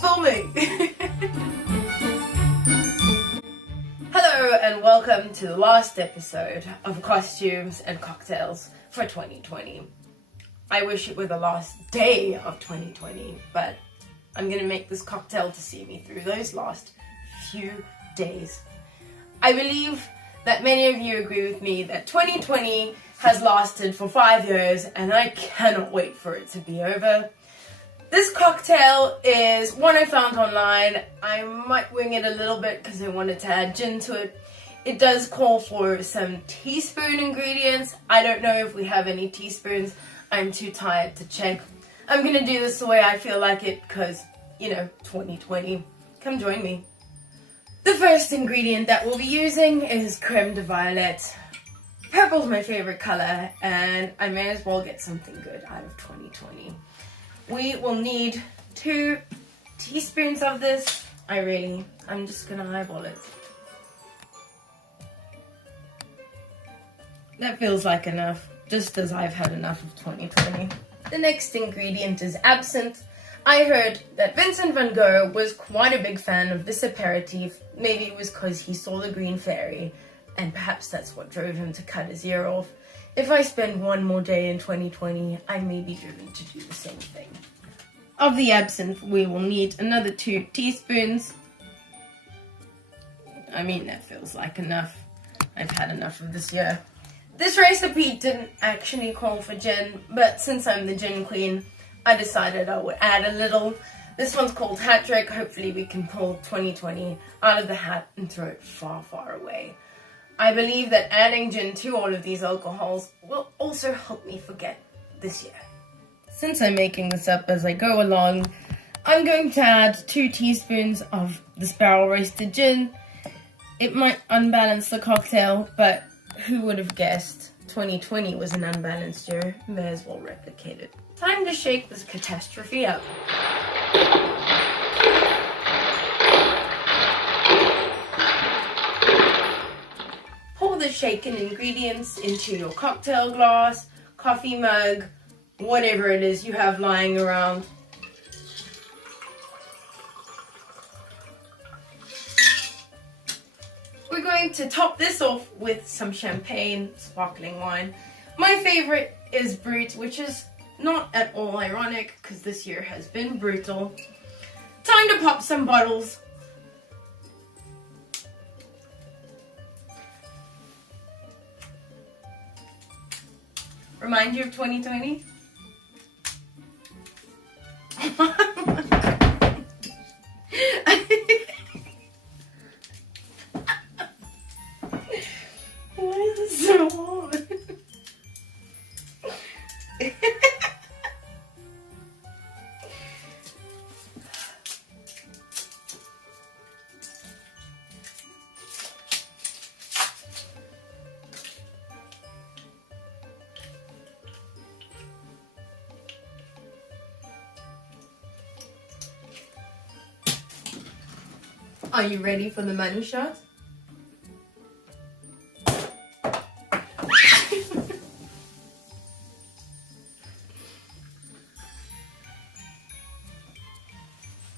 filming! Hello and welcome to the last episode of Costumes and Cocktails for 2020. I wish it were the last day of 2020, but I'm gonna make this cocktail to see me through those last few days. I believe that many of you agree with me that 2020 has lasted for 5 years and I cannot wait for it to be over. This cocktail is one I found online. I might wing it a little bit because I wanted to add gin to it. It does call for some teaspoon ingredients. I don't know if we have any teaspoons. I'm too tired to check. I'm gonna do this the way I feel like it because, 2020. Come join me. The first ingredient that we'll be using is creme de violette. Purple's my favorite color and I may as well get something good out of 2020. We will need 2 teaspoons of this. I'm just gonna eyeball it. That feels like enough, just as I've had enough of 2020. The next ingredient is absinthe. I heard that Vincent van Gogh was quite a big fan of this aperitif. Maybe it was because he saw the Green Fairy, and perhaps that's what drove him to cut his ear off. If I spend one more day in 2020, I may be driven to do the same thing. Of the absinthe, we will need another 2 teaspoons. That feels like enough. I've had enough of this year. This recipe didn't actually call for gin, but since I'm the gin queen, I decided I would add a little. This one's called Hat Trick. Hopefully we can pull 2020 out of the hat and throw it far, far away. I believe that adding gin to all of these alcohols will also help me forget this year. Since I'm making this up as I go along, I'm going to add 2 teaspoons of this barrel roasted gin. It might unbalance the cocktail, but who would have guessed 2020 was an unbalanced year? May as well replicate it. Time to shake this catastrophe up. Pour the shaken ingredients into your cocktail glass, coffee mug, whatever it is you have lying around. We're going to top this off with some champagne, sparkling wine. My favorite is Brut, which is not at all ironic because this year has been brutal. Time to pop some bottles. Remind you of 2020? Why is this so hard? Are you ready for the money shot?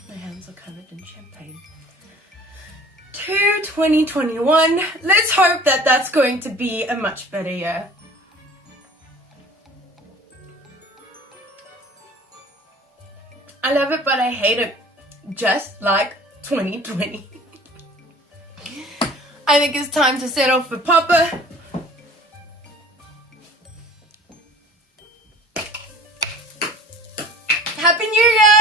My hands are covered in champagne. To 2021. Let's hope that that's going to be a much better year. I love it, but I hate it. Just like 2020. I think it's time to set off for Papa. Happy New Year!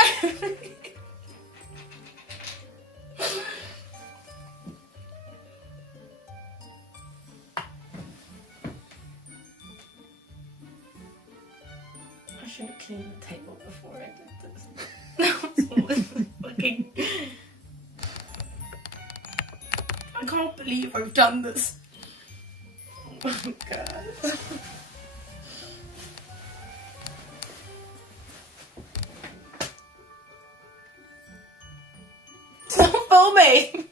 I should have cleaned the table before I did this. Fucking... I can't believe I've done this. Oh my god. Stop filming!